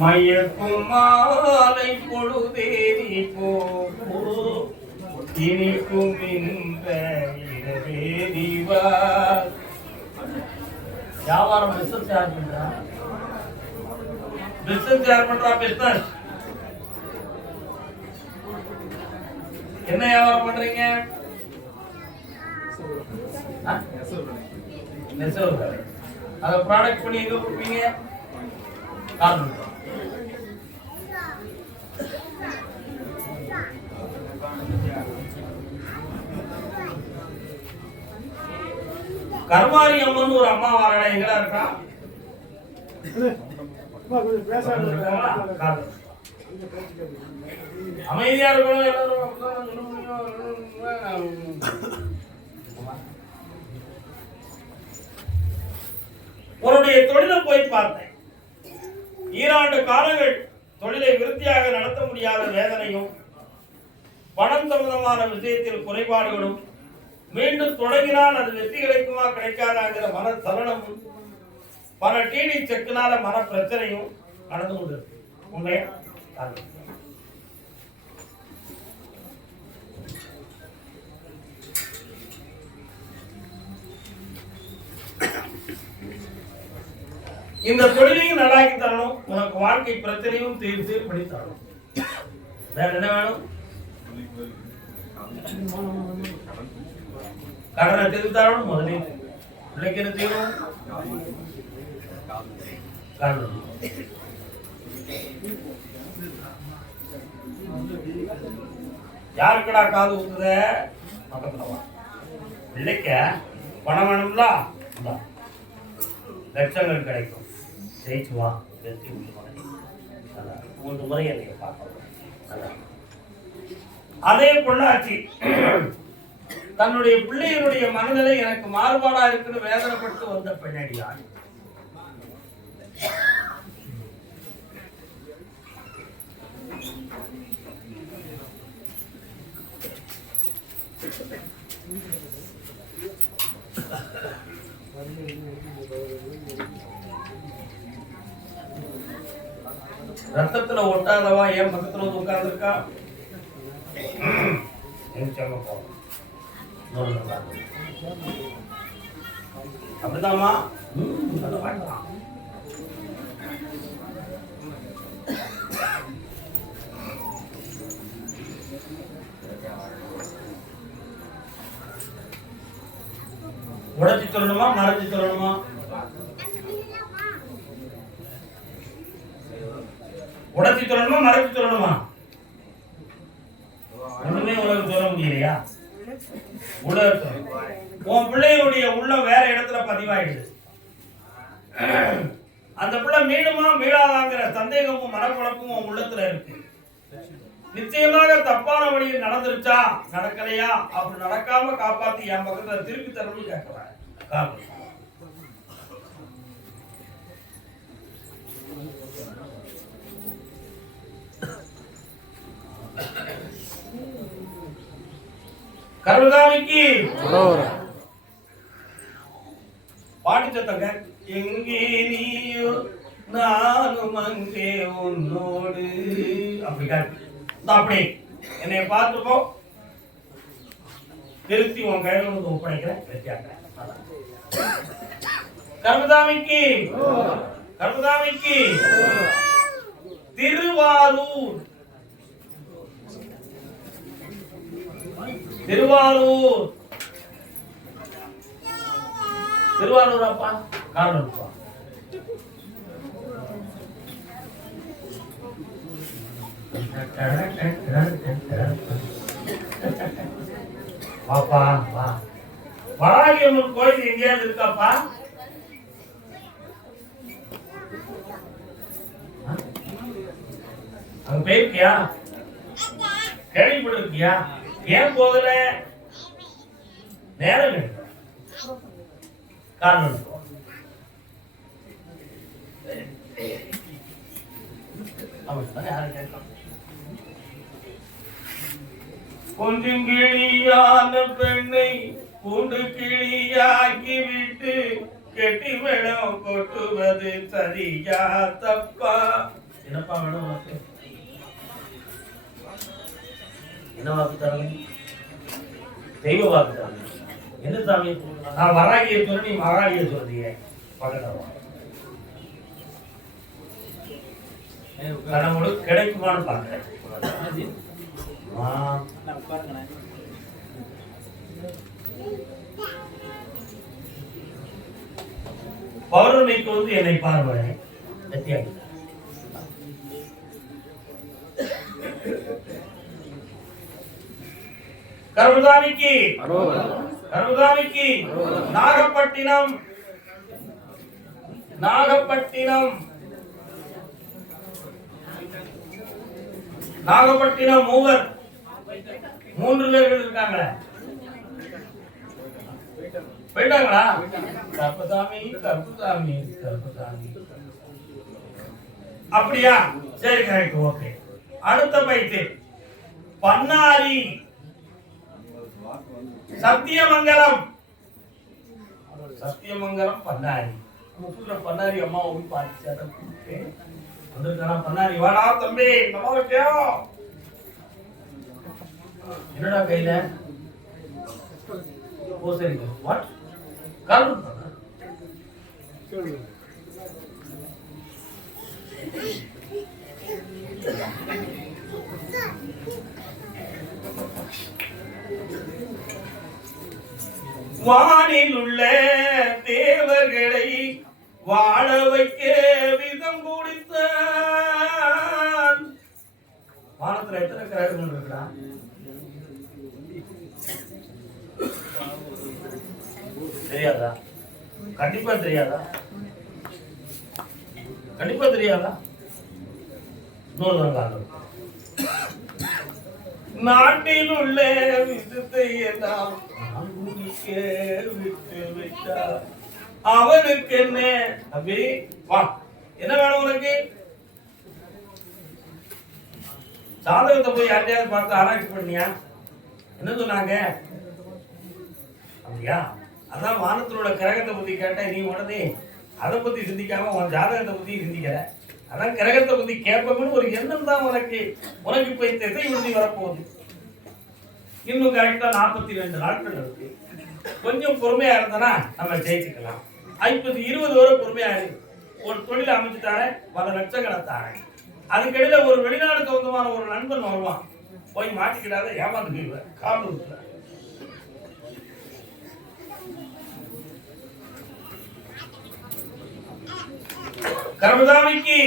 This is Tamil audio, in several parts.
மயக்கும் மாலை பொழுதேறி இனிக்கும் இந்த இரவேதிவா. வியாபாரம் பிசினஸ் யார் பண்றா? பிசினஸ் யார் பண்றா? பிசினஸ் என்ன வியாபாரம் பண்றீங்க? அதை ப்ராடக்ட் பண்ணி எங்க கொடுப்பீங்க? கருமாரி அம்மன் ஒரு அம்மா வாழ எங்களா இருக்கா? அமைதியா இருக்கணும் எல்லாரும். உன்னுடைய தொழிலை போய் பார்த்தேன். ஈராண்டு காலங்கள் தொழிலை விருத்தியாக நடத்த முடியாத வேதனையும், பணம் சம்பந்தமான விஷயத்தில் குறைபாடுகளும், மீண்டும் தொடங்கினால் அது வெற்றி கிடைக்குமா கிடைக்காதாங்கிற மன தருணமும், பல டிடி செக்குனால மன பிரச்சனையும் நடந்து கொண்டிருக்கு. உண்மையா? இந்த தொழிலையும் நல்லாக்கி தரணும், உனக்கு வாழ்க்கை பிரச்சனையும் தீர்த்து படி தரணும். வேற என்ன வேணும்? கடனை தீர்த்து தரணும். முதலே பிள்ளைக்கு என்ன தீரும்? யாருக்கடா காது ஊத்துத? பக்கத்துல பிள்ளைக்க பணம் வேணும்ல, லட்சங்கள் கிடைக்கும். ஜெயிச்சுவா, வெற்றி உண்டு. 3 முறை என்னை பார்க்கலாம். அதே பொள்ளாச்சி தன்னுடைய பிள்ளைகளுடைய மனநிலை எனக்கு மாறுபாடா இருக்குன்னு வேதனைப்பட்டு வந்த பெண்ணடியாள். ரத்தத்துல ஒட்டாதவா ஏன் பக்கத்துல வந்து உட்கார்ந்து இருக்கா? அப்படிதாமா? உடைச்சு சொல்லணுமா மறைச்சு சொல்லணுமா? உடைச்சு சொல்லணுமா மறைச்சு சொல்லணுமா? ஒண்ணுமே உனக்கு சொல்ல முடியலையா? உன் பிள்ளைகளுடைய உள்ளம் வேற இடத்துல பதிவாயிடுது. அந்த பிள்ளை மீளுமா மீளாதாங்கிற சந்தேகமும் மனக்குழப்பமும் உன் உள்ளத்துல இருக்கு. நிச்சயமாக தப்பான வழியில் நடந்துருச்சா நடக்கலையா? அப்படி நடக்காம காப்பாத்தி என் பக்கத்துல திருப்பி தரணும்னு கேட்கிறேன். கருதாமிக்கு பாட்டு சத்தங்க. எங்கே நீயோ நானும் அங்கே உன்னோடு. அப்படி காட்டு. அப்படி என்னை பார்த்துக்கோ, திருத்தி உன் கையில வந்து ஒப்படைக்கிறேன். வெற்றியாக்கிறேன். கருதாமிக்கு கருதாமிக்கு திருவாரூர் திருவாரூர் திருவாரூர் அப்பா காரணம் வாப்பா வா. வராகி அம்மன் கோயில் எங்கேயாவது இருக்காப்பா? அங்க போயிருக்கியா? கேள்விப்பட்டிருக்கியா? ஏன் போகல? நேரம் காரணம் கொஞ்சம் கிளியான பெண்ணை பூண்டு கிளியாக்கி விட்டு கெட்டி வேணும் கொட்டுவது சரியா தப்பா? என்னப்பா வேணும் உனக்கு? என்ன வாக்கு தரணும்? தெய்வ வாக்கு தரணும். என்ன சாமி? நான் வராகிய சொல்ல, நீ மகாலிய சொல்றீங்க. பக்கத்துல கடவுள் கிடைக்குமான்னு பாக்குறேன். பௌர்ணமிக்கு வந்து என்னை பார்வை வெற்றியாக கருதாமிக்கு நாகப்பட்டினம் மூவர் 3 பேர்கள் இருக்காங்க. போயிட்டாங்களா? கருப்பசாமி அப்படியா? சரி, கரெக்ட், ஓகே. அடுத்த பைத்து பன்னாரி சத்தியமங்கலம் பன்னாரி. பன்னாரி அம்மா போய் பார்த்து வந்திருக்கானா? பன்னாரி வாடா தம்பி, நல்லா இருக்கியா? என்னடா கையில? ஓ சரி, வாட் கரும்பு வானில் உள்ள தேவர்களை வாழ வைக்க விதம் கொடுத்தான். வானத்துல எத்தனை கிரகங்கள் இருக்கா? தெரியாதா? கண்டிப்பா தெரியாதா? நாட்டில் உள்ள விதத்தை எல்லாம் விட்டு விட்டார். அவனுக்கு என்ன? அபி வா, என்ன வேணும் உனக்கு? ஜாதகத்தை போய் யாரையாவது பார்த்து ஆராய்ச்சி பண்ணியா? என்ன சொன்னாங்க? அப்படியா? அதான் வானத்தோட கிரகத்தை பத்தி கேட்ட, நீ உடனே அதை பத்தி சிந்திக்காம உன் ஜாதகத்தை பத்தி சிந்திக்கிற. அதான் கிரகத்தை பத்தி கேட்போம்னு ஒரு எண்ணம் தான் உனக்கு இப்ப இந்த திசை விருதி வரப்போகுது. இன்னும் கரெக்டா 42 நாட்கள் இருக்கு. கொஞ்சம் பொறுமையா இருந்தனா நம்ம ஜெயிச்சுக்கலாம். 20 வரை பொறுமையா இருக்கு. ஒரு தொழில் அமைச்சுட்டாரே, பல லட்சங்களை தாரேன். அதுக்கிடையில ஒரு வெளிநாடு சொந்தமான ஒரு நண்பன் வருவான். போய் மாட்டிக்கிடாத, ஏமாந்து போயிடுவேன். கால் விட்டுற கருதாமிக்கு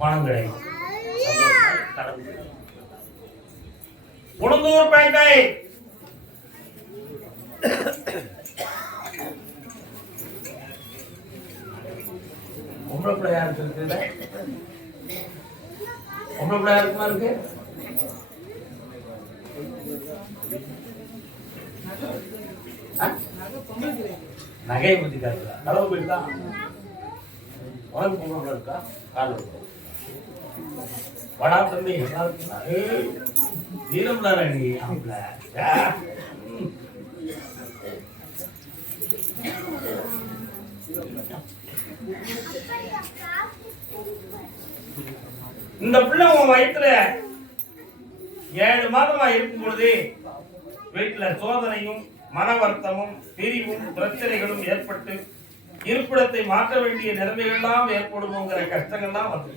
பணம் கிடைக்கும். உளுந்தூர் பேட்டை பொம்பளை பிள்ளை யாருக்கு இருக்குல்ல? பொம்பளை பிள்ளை யாருக்குமா இருக்கு? நகையை பத்தி காட்டுல அளவு போயிட்டா உனக்கு பொம்பளை இருக்கா? கால் வடா தம்பி நீலம்லாரணி ஆம்பள இந்த பிள்ளை உன் வயிற்றுல 7 மாதமா இருக்கும் பொழுது வீட்டுல சோதனையும் மன வருத்தமும் பிரிவும் பிரச்சனைகளும் ஏற்பட்டு இருப்பிடத்தை மாற்ற வேண்டிய நிலைமைகள்லாம் ஏற்படுமோங்கிற கஷ்டங்கள்லாம் வந்து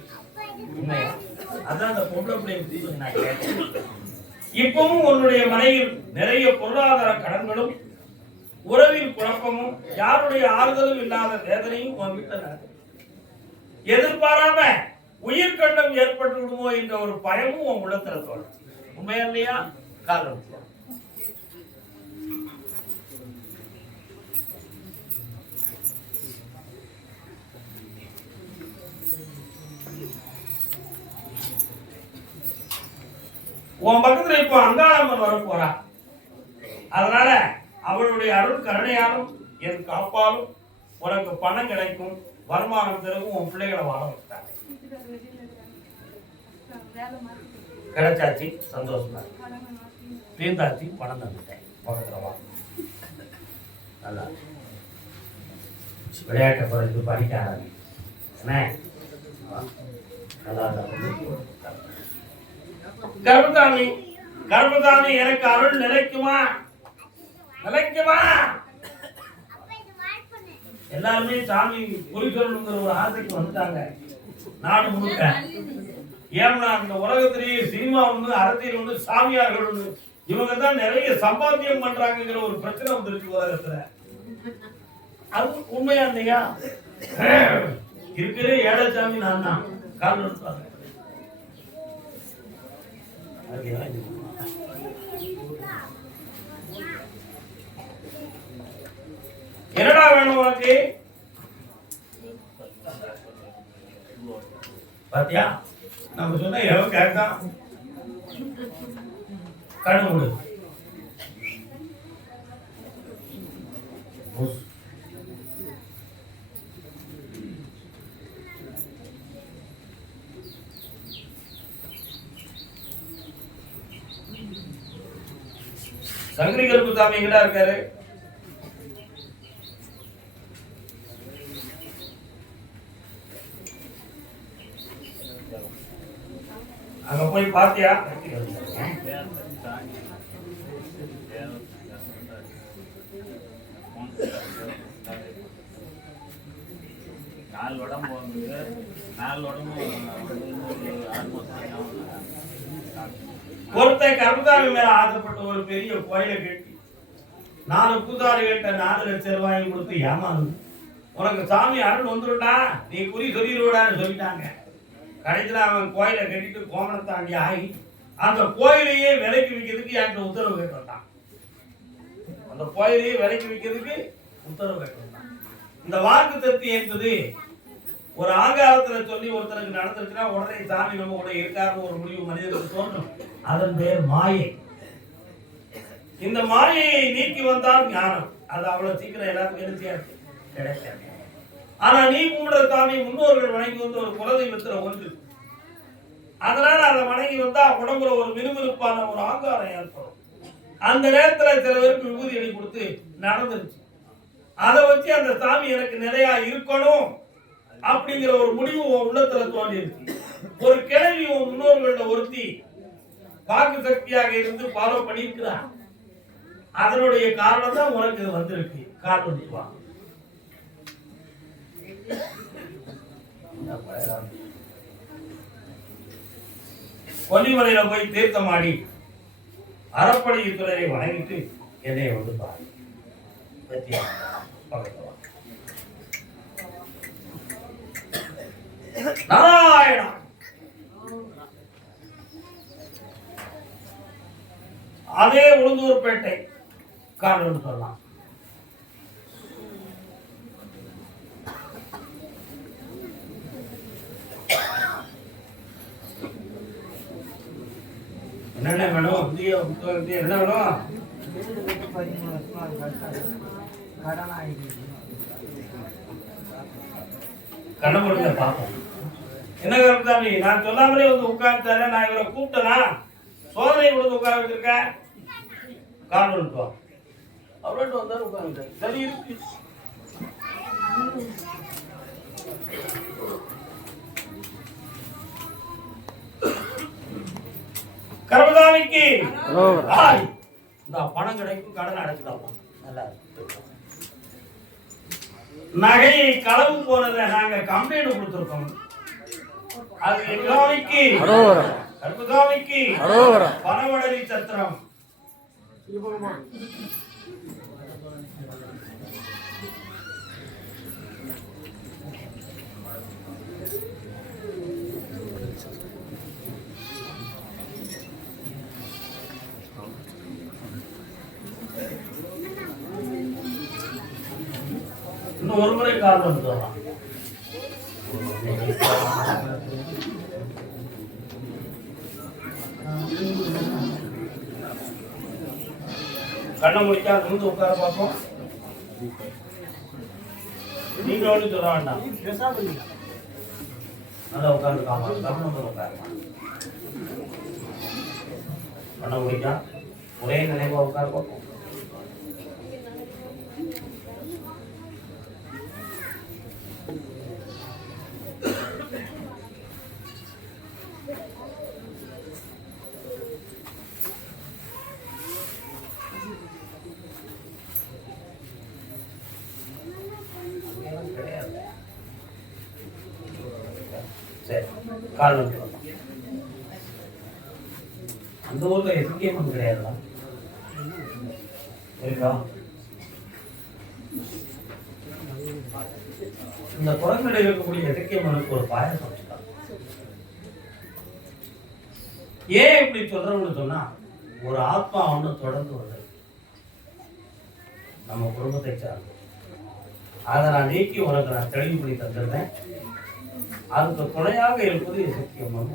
அதான் அந்த பொம்பளை பிள்ளைங்க நான் கேட்டேன். இப்பவும் உன்னுடைய மனையில் நிறைய பொருளாதார கடன்களும் உறவில் குழப்பமும் யாருடைய ஆறுதலும் இல்லாத வேதனையும் உன் வீட்டில் நடக்கும். எதிர்பாராம உயிர்கண்டம் ஏற்பட்டு விடுமோ என்ற ஒரு பயமும் உன் உள்ளத்துல தோணும். உண்மையா இல்லையா? காரணம் உன் பக்கத்துல இப்போ அங்காளம்மன் வர போறா. அதனால அவளுடைய அருள் கருணையாலும் என் காப்பாலும் உனக்கு பணம் கிடைக்கும், வருமானம் பெருகும், உன் பிள்ளைகளை வாழ வைத்தாங்க. கிடைச்சாச்சு, சந்தோஷமா. பேந்தாத்தி பணம் தந்துட்டேன். பக்கத்தில் வா. நல்லா விளையாட்டை குறைந்து படிக்க ஆரம்பி. என்ன நல்லா கர்மதாமி, கர்மதாமி எனக்கு அருள் நிலைக்குமா? நிலைக்குமா? எல்லாருமே சாமி குறி சொல்லணுங்கிற ஒரு ஆசைக்கு வந்துட்டாங்க. நாடு முழுக்க ஏன்னா இந்த உலகத்திலேயே சினிமா ஒண்ணு, அரசியல் ஒண்ணு, சாமியார்கள் ஒண்ணு, இவங்க தான் நிறைய சம்பாத்தியம் பண்றாங்கிற ஒரு பிரச்சனை வந்துருக்கு உலகத்துல. அது உண்மையா இல்லையா? இருக்கிற ஏழசாமி நான் தான் காரணம் எடுப்பாங்க. என்னடா வேணும் உனக்கு? பாத்தியா நம்ம சொன்ன எவ்வளவு கேட்டான். கண்ணு மூடு. சங்கரி கருப்புசாமி எங்கடா இருக்காரு? அங்க போய் பாத்தியா? ஒருத்தன் கருப்புசாமி மேல ஆசைப்பட்ட ஒரு பெரிய கோயிலை கட்டி 4 பூசாரிகிட்ட 4 லட்சம் ரூபாய் கொடுத்து ஏமாந்து உனக்கு சாமி அருள் வந்துருண்டா, நீ குறி சொல்லிடுவான்னு சொல்லிட்டாங்க. கடைசியில் அவன் கோயிலை கட்டிட்டு கோமணத்தாண்டி ஆகி அந்த கோயிலையே விலைக்கு விற்கிறதுக்கு என்கிட்ட உத்தரவு கேட்டு வந்தான். அந்த கோயிலையே விலைக்கு விற்கிறதுக்கு உத்தரவு கேட்டு வந்தான். இந்த வாக்கு தத்தி என்பது ஒரு ஆங்காரத்துல சொல்லி ஒருத்தருக்கு நடந்துருச்சுன்னா உடனே சாமி நம்ம கூட இருக்காருன்னு ஒரு முடிவு மனிதனுக்கு தோன்றும். அதன் பெயர் மாயை. இந்த மாயையை நீக்கி வந்தால் ஞானம். அது அவ்வளவு சீக்கிரம் எல்லாத்துக்கும் என்ன செய்யாது, கிடைக்காது. ஆனா நீ கும்பிடுற சாமி முன்னோர்கள் வணங்கி வந்து ஒரு குலதெய்வத்துல ஒன்று. அதனால அதை வணங்கி வந்தா உடம்புல ஒரு விறுவிறுப்பான ஒரு ஆங்காரம் ஏற்படும். அந்த நேரத்துல சில பேருக்கு விபூதி அடி கொடுத்து நடந்துருச்சு. அதை வச்சு அந்த சாமி எனக்கு நிறையா இருக்கணும் அப்படிங்கிற ஒரு முடிவு உன் உள்ளத்துல தோன்றி இருக்கு. ஒரு கிழவி உன் முன்னோர்கள ஒருத்தி வாக்கு சக்தியாக இருந்து ஃபாலோ பண்ணியிருக்கிறான். அதனுடைய காரணம் தான் உனக்கு வந்திருக்கு. காரணம் கொல்லிமலையில போய் தீர்த்தமாடி அறப்படி துறையை வணங்கிட்டு என்னை வந்து பாரு. நாராயணா அதே உளுந்தூர்பேட்டை காரணம் சொல்லலாம். என்ன வேணும்? என்ன வேணும்? கண்ணமுடிக்க பார்ப்போம். என்ன கருத்தாமி, நான் சொல்லாமலே வந்து உட்கார்ந்தாரு. நான் இவரை கூப்பிட்டனா சோதனை கொடுத்து உட்கார வச்சிருக்கேன். காரணம் அவர்கிட்ட வந்தாரு உட்கார்ந்து. சரி இருக்கு. கர்மதாமிக்கு இந்த பணம் கிடைக்கும், கடன் அடைச்சுதான். நல்லா நகையை களவு போனதை நாங்க கம்ப்ளைண்ட் கொடுத்திருக்கோம். அது எங்காமிக்கு கர்மதாமிக்கு பணவடலி சத்திரம். இன்னும் ஒரு முறை காரணம் சொல்லலாம். கண்ணை முடிச்சா வந்து உட்கார பார்ப்போம். நீங்க ஒண்ணு சொல்ல வேண்டாம். நல்லா உட்காந்துருக்காமா, உட்காருமா. கண்ணை முடிச்சா ஒரே நினைவா உட்கார பார்ப்போம். சரி, கால் அந்த ஊர்ல எதுக்கேமன் கிடையாதுடா இருக்கா? இந்த குரங்கடையில் இருக்கக்கூடிய எதுக்கேமனுக்கு ஒரு பாயசம் வச்சுட்டாங்க. ஏன் இப்படி சொல்றோம்னு சொன்னா, ஒரு ஆத்மா ஒண்ணு தொடர்ந்து வருது நம்ம குடும்பத்தை சார்ந்து. அதை நான் நீக்கி உனக்கு நான் தெளிவு பண்ணி தந்துடுறேன். அதுக்கு துணையாக இருப்பது எதுக்கேமன்.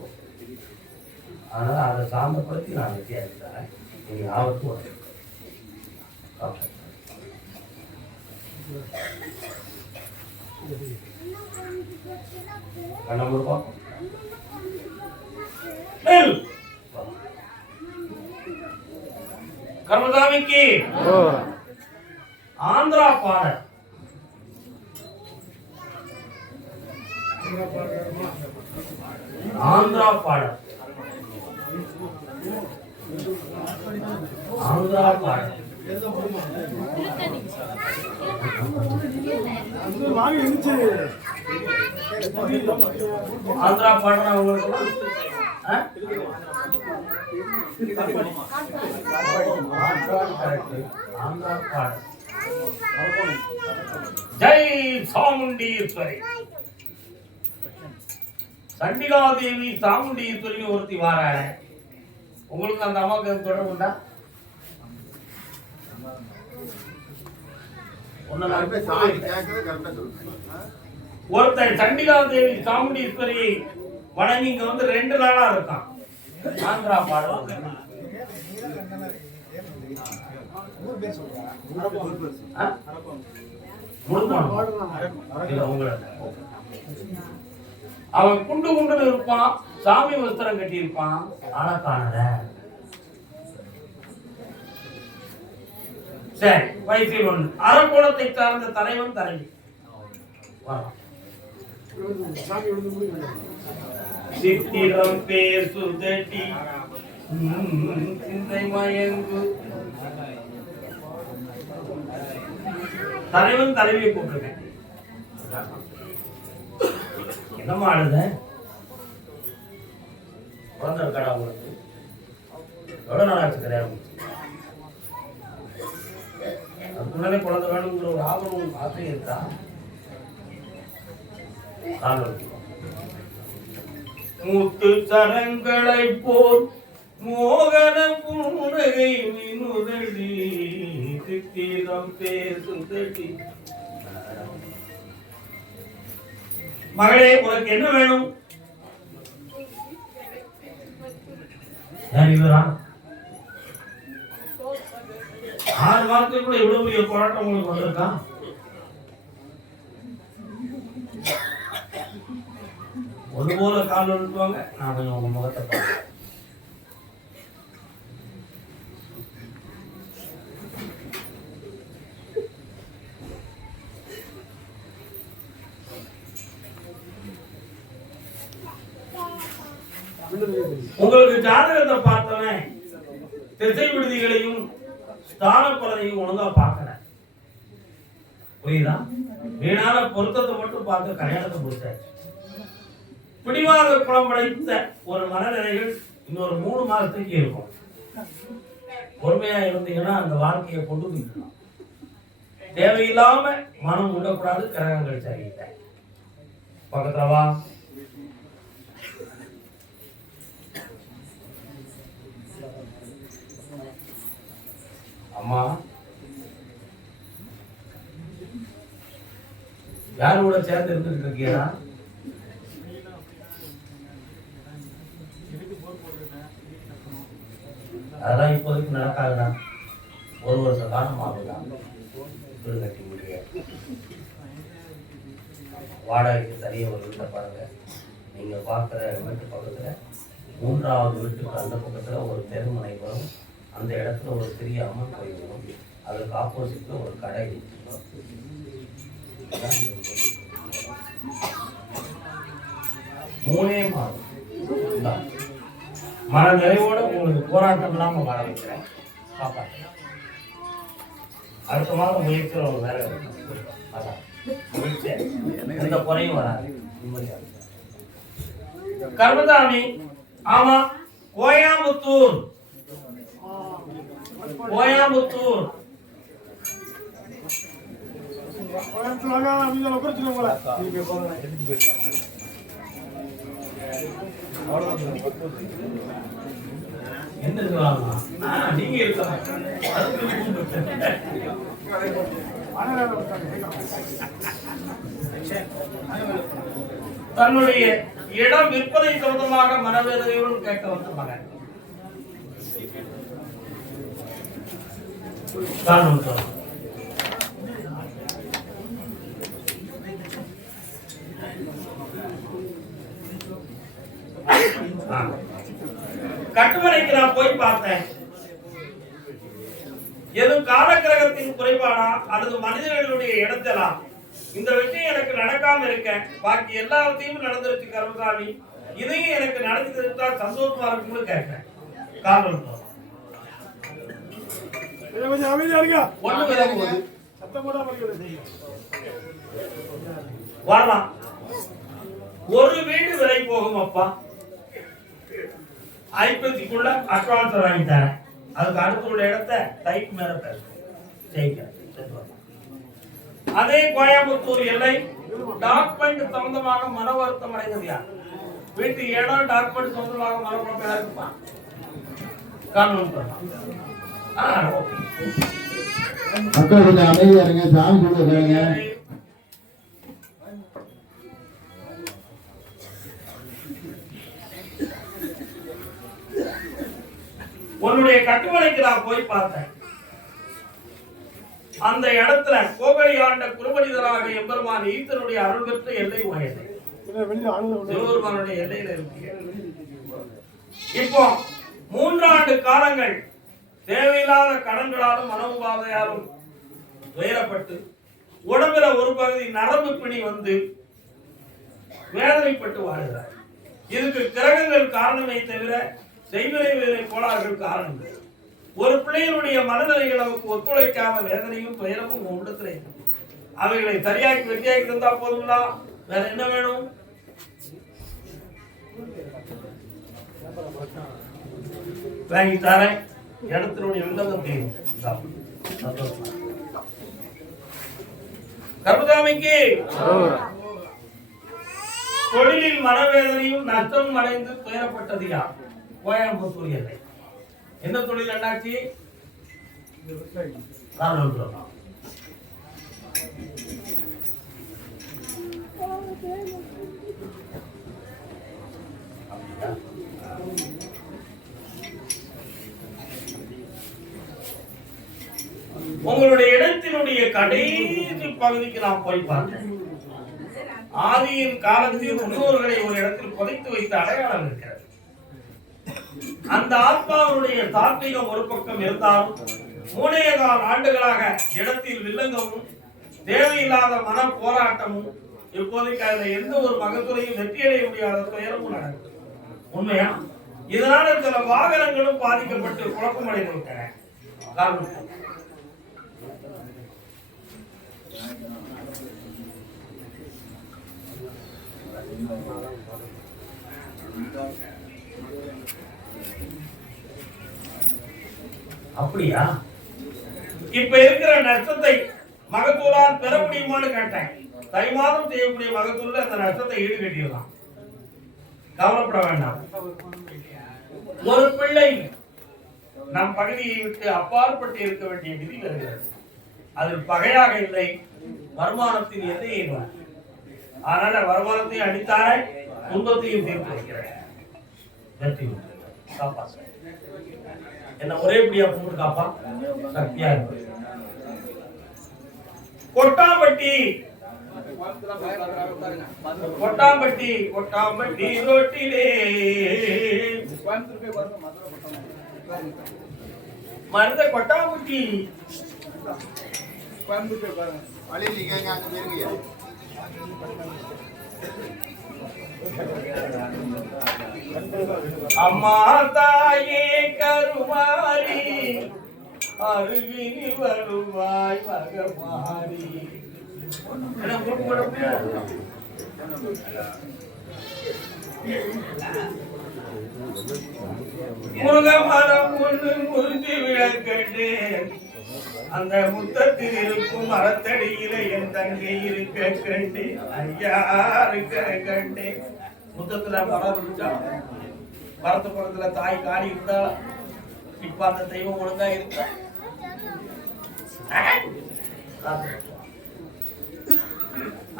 அதனால அதை சாந்தப்படுத்தி நான் வித்தியாசம் தரேன். நீங்க ஆபத்து வரும். கர்மசாமிக்கு ஆந்திரா பாடல். ஆந்திரா பாடல். ஆந்திரா பாடல். ஆந்திரா பாடுறா உங்களுக்கு ஆந்திரா பாடல். ஜெய் சாமுண்டீஸ்வரி. சண்டிகா தேவி சாமுண்டீஸ்வரி ஒருத்தி வாராள. உங்களுக்கு அந்த அம்மாவுக்கு தொடர்பு உண்டா? ஒருத்தன் சண்டிகா தேவி சாமுண்டீஸ்வரியை வணங்கி இங்க வந்து 2 நாளா இருக்கான். ஆந்திரா பாடல். அவன் குண்டு குண்டு இருப்பான், சாமி வஸ்திரம் கட்டி இருப்பான். ஆள காணல. சரி, வயசில் ஒன்று. அரக்கோணத்தை சார்ந்த தலைவன் தலைவி சித்திரம் பேசு தட்டி சிந்தை மயங்கு. தலைவன் தலைவியை கூப்பிட்டுருக்கேன். என்னமா ஆடுத குழந்தை இருக்காடா உங்களுக்கு? எவ்வளவு நாள் ஆச்சு கல்யாணம்? அதுக்குள்ளே குழந்தை வேணுங்கிற ஒரு ஆர்வம் ஆசை இருக்கா? மூத்து சரங்களை போல் மோகன புன்னகை வினுதடி சித்திரம் பேசுதடி. மகளே, உனக்கு என்ன வேணும்? இவரா 6 வாரத்துக்குள்ள இவ்வளவு பெரிய போராட்டம் உங்களுக்கு வந்திருக்கா? ஒரு போல கால் வந்துட்டுவாங்க. நான் கொஞ்சம் உங்க முகத்தை பார்க்க. உங்களுக்கு ஜாதகத்தை பார்த்தவன் திசை விடுதிகளையும் ஸ்தான பலனையும் ஒழுங்கா பார்க்கல. புரியுதா? வீணான பொருத்தத்தை மட்டும் பார்த்து கல்யாணத்தை முடிச்சாச்சு. பிடிவாத குளம் படைத்த ஒரு மனநிலைகள் இன்னொரு 3 மாதத்துக்கு இருக்கும். பொறுமையா இருந்தீங்கன்னா அந்த வாழ்க்கையை கொண்டு போயிடலாம். தேவையில்லாம மனம் உண்டக்கூடாது. கிரகங்கள் சரியில்லை. பக்கத்துல வா. அம்மா, யாரு கூட சேர்ந்து இருந்துட்டு இருக்கீங்களா? அதெல்லாம் இப்போதைக்கு நடக்காதுடா. 1 வருஷ காலம் ஆகுதான் வீடு கட்டி முடிய. வாடகைக்கு தனியாக ஒரு வீட்டை பாருங்க. நீங்க பார்க்குற வீட்டு பக்கத்துல 3வது வீட்டுக்கு அந்த பக்கத்துல ஒரு தெருமுனை வரும். அந்த இடத்துல ஒரு பெரிய அம்மன் கோயில் வரும். அதுக்கு ஆப்போசிட்ல ஒரு கடை மூணே மாதம் மன நிறைவோட உங்களுக்கு போராட்டம் இல்லாம வாழ வைக்கிறேன். காப்பாற்ற அடுத்த மாதம் முயற்சியில் ஒரு வேலை அதான் எந்த குறையும் வராது. கர்மதாமி ஆமா கோயம்புத்தூர் கோயம்புத்தூர் நீங்க இருக்கலாம். தன்னுடைய இடம் விற்பனை சொந்தமாக மனவேதனையுடன் கேட்க வந்த மகன் கட்டுமனைக்கு நான் போய் பார்த்தேன். எதுவும் காலக்கிரகத்தின் குறைபாடா அல்லது மனிதர்களுடைய இடத்தெல்லாம் இந்த விஷயம் எனக்கு நடக்காம இருக்க, பாக்கி எல்லாத்தையும் நடந்துருச்சு கருமசாமி, இதையும் எனக்கு நடத்தி தெரிஞ்சா சந்தோஷமா இருக்கும்னு கேட்கிறேன். காரணம் வரலாம். ஒரு வீடு விலை போகும் அப்பா, ஐப்பத்திக்குள்ள அட்வான்ஸ் வாங்கி தரேன். அதுக்கு அடுத்த உள்ள இடத்த டைட் மேல பேசுறேன். அதே கோயம்புத்தூர் எல்லை டாக்குமெண்ட் சம்பந்தமாக மன வருத்தம் அடைந்தது யார்? வீட்டு இடம் டாக்குமெண்ட் சம்பந்தமாக மன வருத்தம் இருக்குமா? காரணம் அமைதியா இருங்க, சாமி சொல்லுங்க. உன்னுடைய கட்டுமனைக்கு நான் போய் பார்த்தேன். அந்த இடத்துல கோகலி ஆண்ட குருமனிதராக எம்பெருமான் ஈத்தனுடைய அருள் பெற்ற எல்லை உடையது. சிவபெருமானுடைய எல்லையில இருக்கு. இப்போ 3 ஆண்டு காலங்கள் தேவையில்லாத கடன்களாலும் மனோபாதையாலும் துயரப்பட்டு உடம்புல ஒரு பகுதி நரம்பு பிணி வந்து வேதனைப்பட்டு வாழ்கிறார். இதுக்கு கிரகங்கள் காரணமே தவிர செய்வினை வேலை கோளாறுகள் காரணம். ஒரு பிள்ளைகளுடைய மனநிலைகள் நமக்கு ஒத்துழைக்காம வேதனையும் துயரமும் உள்ளத்துல அவைகளை சரியாக்கி வெற்றியாக்கி தந்தா போதுங்களா? வேற என்ன வேணும்? வாங்கி தரேன். இடத்தினுடைய விண்ணப்பத்தையும் கர்மதாமிக்கு தொழிலில் மனவேதனையும் நஷ்டம் அடைந்து துயரப்பட்டது யார்? கோயம்புத்தூர் எல்லை. என்ன தொழில் அண்ணாச்சி? உங்களுடைய இடத்தினுடைய கடைசி பகுதிக்கு நான் போய் பார்த்தேன். ஆதியின் காலத்தில் முன்னோர்களை ஒரு இடத்தில் புதைத்து வைத்த அடையாளம் இருக்கிறது. அந்த ஆத்மாவுடைய தாத்மீகம் ஒரு பக்கம் இருந்தாலும் 3.25 ஆண்டுகளாக இடத்தில் வில்லங்கமும் தேவையில்லாத மன போராட்டமும் இப்போதைக்கு அதில் எந்த ஒரு மகத்துறையும் வெற்றியடைய முடியாத துயரமும் நடக்குது. உண்மையா? இதனால சில வாகனங்களும் பாதிக்கப்பட்டு குழப்பமடைந்து விட்டன. காரணம் அப்படியா? இப்ப இருக்கிற நஷ்டத்தை மகத்தூரால் பெற முடியுமான்னு கேட்டேன். தை மாதம் செய்யக்கூடிய மகத்தூர்ல அந்த நஷ்டத்தை ஈடு கட்டிடலாம். கவலைப்பட வேண்டாம். ஒரு பிள்ளை நம் பகுதியை விட்டு அப்பாற்பட்டு இருக்க வேண்டிய விதி வருகிறது. அதில் பகையாக இல்லை, வருமானத்தின் எல்லையை அதனால வருமானத்தையும் அடித்தாரே, துன்பத்தையும் தீர்த்து வைக்கிறேன். என்ன ஒரே படியா கும்பிட்டு காப்பா, சக்தியா இருக்கு. கொட்டாம்பட்டி கொட்டாம்பட்டி கொட்டாம்பட்டி ரோட்டிலே மருந்த கொட்டாமுட்டி அம்மா தாயே கருமாரி அருகில் வருவாய் மகமாரி. முருகமரம் ஒன்று முறிஞ்சு விளக்கட்டு, அந்த முத்தத்தில் இருக்கும் மரத்தடியில என் தங்கை இருக்க கண்டு, ஐயா இருக்க கண்டு. முத்தத்துல மரம் இருக்கா, மரத்து பக்கத்துல தாய் காடி இருந்தா, இப்ப அந்த தெய்வம் ஒழுங்கா இருக்கா?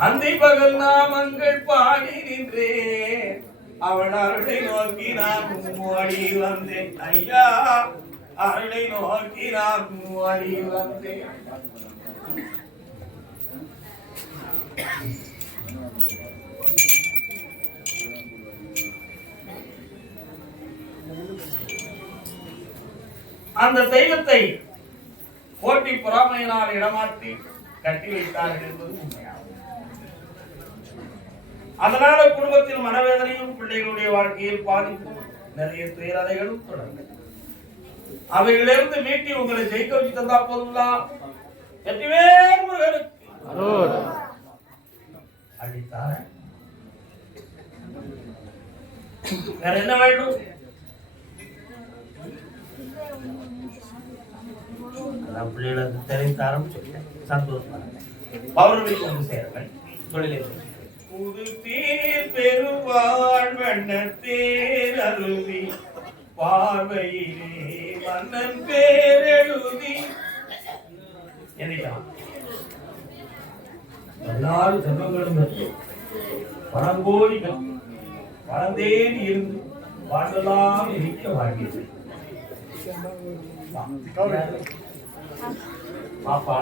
அந்தி பகல் நாமங்கள் பாடி நின்றேன், அவன் அருளை நோக்கி நான் ஓடி வந்தேன். ஐயா அருளை நோக்கி நான் ஓடி வந்தேன். அந்த தெய்வத்தை போட்டி பொறாமையினால் இடமாற்றி கட்டி வைத்தார்கள் என்பது உண்மையாகும். அதனால குடும்பத்தில் மனவேதனையும் பிள்ளைகளுடைய வாழ்க்கையில் பாதிப்பும் நிறைய துயரதைகளும் தொடர்ந்து அவைகளிலிருந்து மீட்டி உங்களை ஜெயிக்க வச்சு தந்தா போதுங்களா? வெற்றிவேல் முருகனுக்கு அடித்தார வேற என்ன வேண்டும்? பிள்ளைகளுக்கு தெரிவித்த ஆரம்பிச்சு சந்தோஷமா பௌர்ணமிக்கு வந்து சேருங்கள். தொழிலை புது தீர் பெருவாழ் வண்ணத்தேர் அருவி பார்வையிலே மன்னன் பேரெழுதி எண்ணிக்கலாம். எல்லாரும் செல்வங்களும் பழங்கோடி வளர்ந்தேன் இருந்து வாழ்வெல்லாம் இருக்க வாழ்கிறது. பாப்பா